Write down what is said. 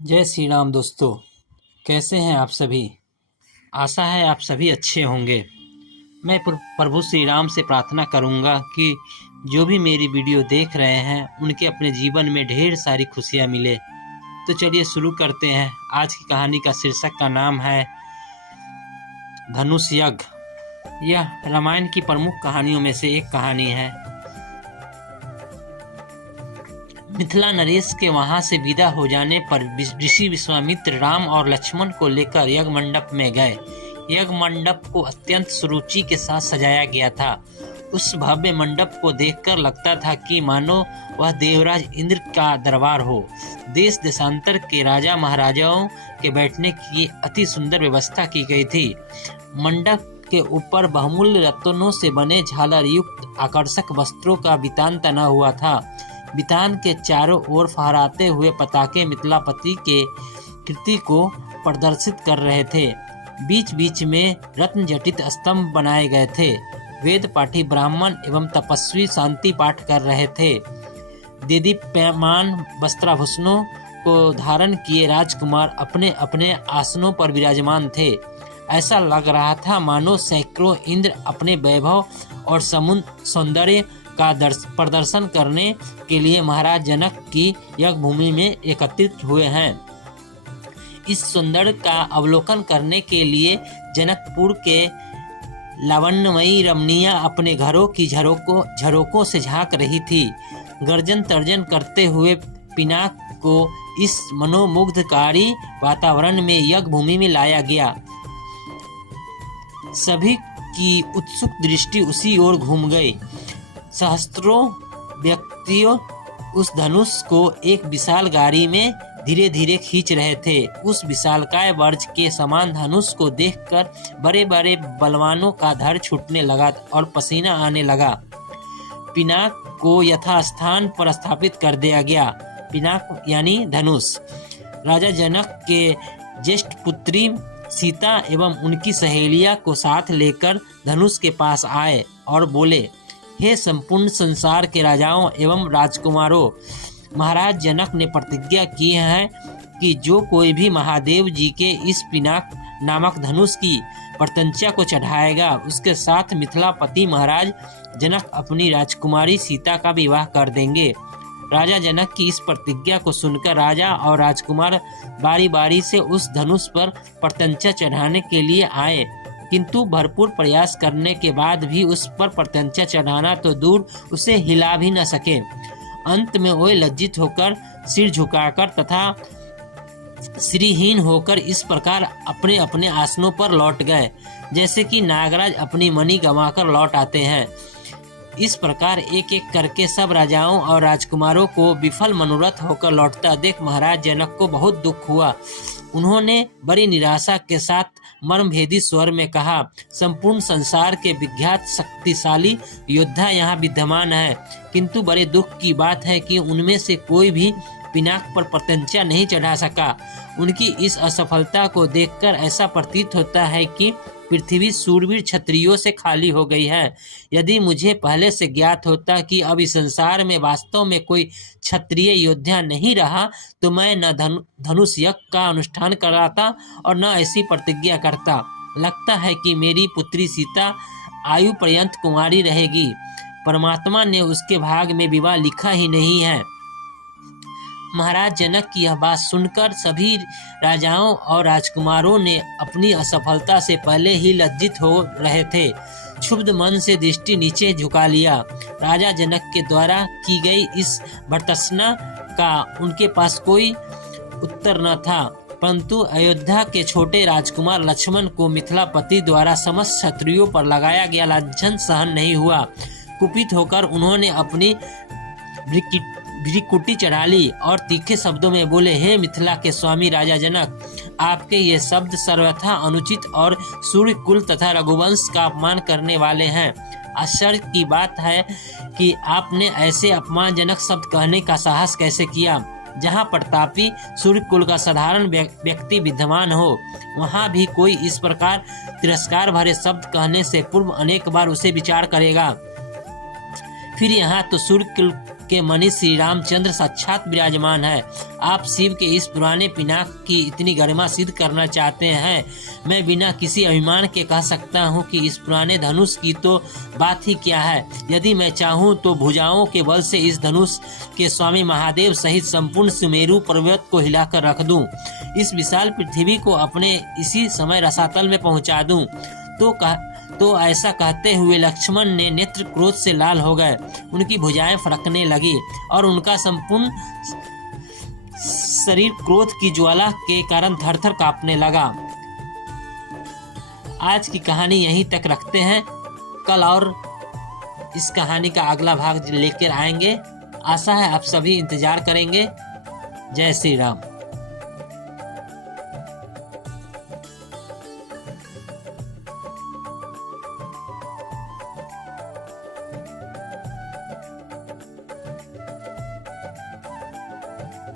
जय श्री राम दोस्तों। कैसे हैं आप सभी? आशा है आप सभी अच्छे होंगे। मैं प्रभु श्री राम से प्रार्थना करूंगा कि जो भी मेरी वीडियो देख रहे हैं उनके अपने जीवन में ढेर सारी खुशियां मिले। तो चलिए शुरू करते हैं। आज की कहानी का शीर्षक का नाम है धनुष यज्ञ। यह रामायण की प्रमुख कहानियों में से एक कहानी है। मिथिला नरेश के वहां से विदा हो जाने पर ऋषि विश्वामित्र राम और लक्ष्मण को लेकर यज्ञ मंडप में गए। यज्ञ मंडप को अत्यंत सुरुचि के साथ सजाया गया था। उस भव्य मंडप को देखकर लगता था कि मानो वह देवराज इंद्र का दरबार हो। देश देशांतर के राजा महाराजाओं के बैठने की अति सुंदर व्यवस्था की गई थी। मंडप के ऊपर बहुमूल्य रत्नों से बने झालर युक्त आकर्षक वस्त्रों का बितान तना हुआ था। बितान के चारों ओर फहराते हुए पताके मिथिलापति के कृति को प्रदर्शित कर रहे थे। बीच बीच में रत्न जटित स्तंभ बनाए गए थे। वेद पाठी ब्राह्मण एवं तपस्वी शांति पाठ कर रहे थे। देदीप्यमान वस्त्राभूषणों को धारण किए राजकुमार अपने अपने आसनों पर विराजमान थे। ऐसा लग रहा था मानो सैकड़ों इंद्र अपने वैभव और सौंदर्य का प्रदर्शन करने के लिए महाराज जनक की यज्ञ भूमि में एकत्रित हुए हैं। इस सौंदर्य का अवलोकन करने के लिए जनकपुर के लावण्यमयी रमणियां अपने घरों की झरोकों से झांक रही थी। गर्जन तर्जन करते हुए पिनाक को इस मनोमुग्धकारी वातावरण में यज्ञ भूमि में लाया गया। सभी की उत्सुक दृष्टि उसी ओर घूम गई। सहस्त्रों व्यक्तियों उस धनुष को एक विशाल गाड़ी में धीरे धीरे खींच रहे थे। उस विशालकाय वर्ज के समान धनुष को देखकर बड़े बड़े बलवानों का धड़ छूटने लगा और पसीना आने लगा। पिनाक को यथास्थान पर स्थापित कर दिया गया। पिनाक यानी धनुष। राजा जनक के ज्येष्ठ पुत्री सीता एवं उनकी सहेलिया को साथ लेकर धनुष के पास आए और बोले, हे संपूर्ण संसार के राजाओं एवं राजकुमारों, महाराज जनक ने प्रतिज्ञा की है कि जो कोई भी महादेव जी के इस पिनाक नामक धनुष की प्रत्यंचा को चढ़ाएगा उसके साथ मिथिलापति महाराज जनक अपनी राजकुमारी सीता का विवाह कर देंगे। राजा जनक की इस प्रतिज्ञा को सुनकर राजा और राजकुमार बारी बारी से उस धनुष पर प्रत्यंचा चढ़ाने के लिए आए, किंतु भरपूर प्रयास करने के बाद भी उस पर प्रत्यंचा चढ़ाना तो दूर उसे हिला भी न सके। अंत में वे लज्जित होकर सिर झुकाकर तथा श्रीहीन होकर इस प्रकार अपने अपने आसनों पर लौट गए जैसे कि नागराज अपनी मणि गंवाकर लौट आते हैं। इस प्रकार एक एक करके सब राजाओं और राजकुमारों को विफल मनोरथ होकर लौटता देख महाराज जनक को बहुत दुख हुआ। उन्होंने बड़ी निराशा के साथ मर्मभेदी स्वर में कहा, संपूर्ण संसार के विख्यात शक्तिशाली योद्धा यहाँ विद्यमान है, किंतु बड़े दुख की बात है कि उनमें से कोई भी पिनाक पर प्रत्यंचा नहीं चढ़ा सका। उनकी इस असफलता को देखकर ऐसा प्रतीत होता है कि पृथ्वी शूरवीर क्षत्रियों से खाली हो गई है। यदि मुझे पहले से ज्ञात होता कि अब इस संसार में वास्तव में कोई क्षत्रिय योद्धा नहीं रहा तो मैं न धनुष यज्ञ का अनुष्ठान कराता और न ऐसी प्रतिज्ञा करता। लगता है कि मेरी पुत्री सीता आयु पर्यंत कुंवारी रहेगी। परमात्मा ने उसके भाग में विवाह लिखा ही नहीं है। महाराज जनक की यह बात सुनकर सभी राजाओं और राजकुमारों ने अपनी असफलता से पहले ही लज्जित हो रहे थे क्षुब्ध मन से दृष्टि नीचे झुका लिया। राजा जनक के द्वारा की गई इस भर्त्सना का उनके पास कोई उत्तर न था, परंतु अयोध्या के छोटे राजकुमार लक्ष्मण को मिथिलापति द्वारा समस्त क्षत्रियों पर लगाया गया लांछन सहन नहीं हुआ। कुपित होकर उन्होंने अपनी भ्रिकुटी चढ़ा ली और तीखे शब्दों में बोले, हे मिथिला के स्वामी राजा जनक, आपके ये शब्द सर्वथा अनुचित और सूर्य कुल तथा रघुवंश का अपमान करने वाले हैं। आश्चर्य की बात है कि आपने ऐसे अपमानजनक शब्द कहने का साहस कैसे किया। जहाँ प्रतापी सूर्य कुल का साधारण व्यक्ति विद्यमान हो वहाँ भी कोई इस प्रकार तिरस्कार भरे शब्द कहने से पूर्व अनेक बार उसे विचार करेगा। फिर यहाँ तो सूर्य के मणि श्री रामचंद्र साक्षात विराजमान है। आप शिव के इस पुराने पिनाक की इतनी गरिमा सिद्ध करना चाहते हैं। मैं बिना किसी अभिमान के कह सकता हूँ कि इस पुराने धनुष की तो बात ही क्या है। यदि मैं चाहूँ तो भुजाओं के बल से इस धनुष के स्वामी महादेव सहित संपूर्ण सुमेरु पर्वत को हिलाकर रख दूं, इस विशाल पृथ्वी को अपने इसी समय रसातल में पहुंचा दूं। तो ऐसा कहते हुए लक्ष्मण ने नेत्र क्रोध से लाल हो गए। उनकी भुजाएं फड़कने लगी और उनका संपूर्ण शरीर क्रोध की ज्वाला के कारण थर-थर कांपने लगा। आज की कहानी यहीं तक रखते हैं। कल और इस कहानी का अगला भाग लेकर आएंगे। आशा है आप सभी इंतजार करेंगे। जय श्री राम।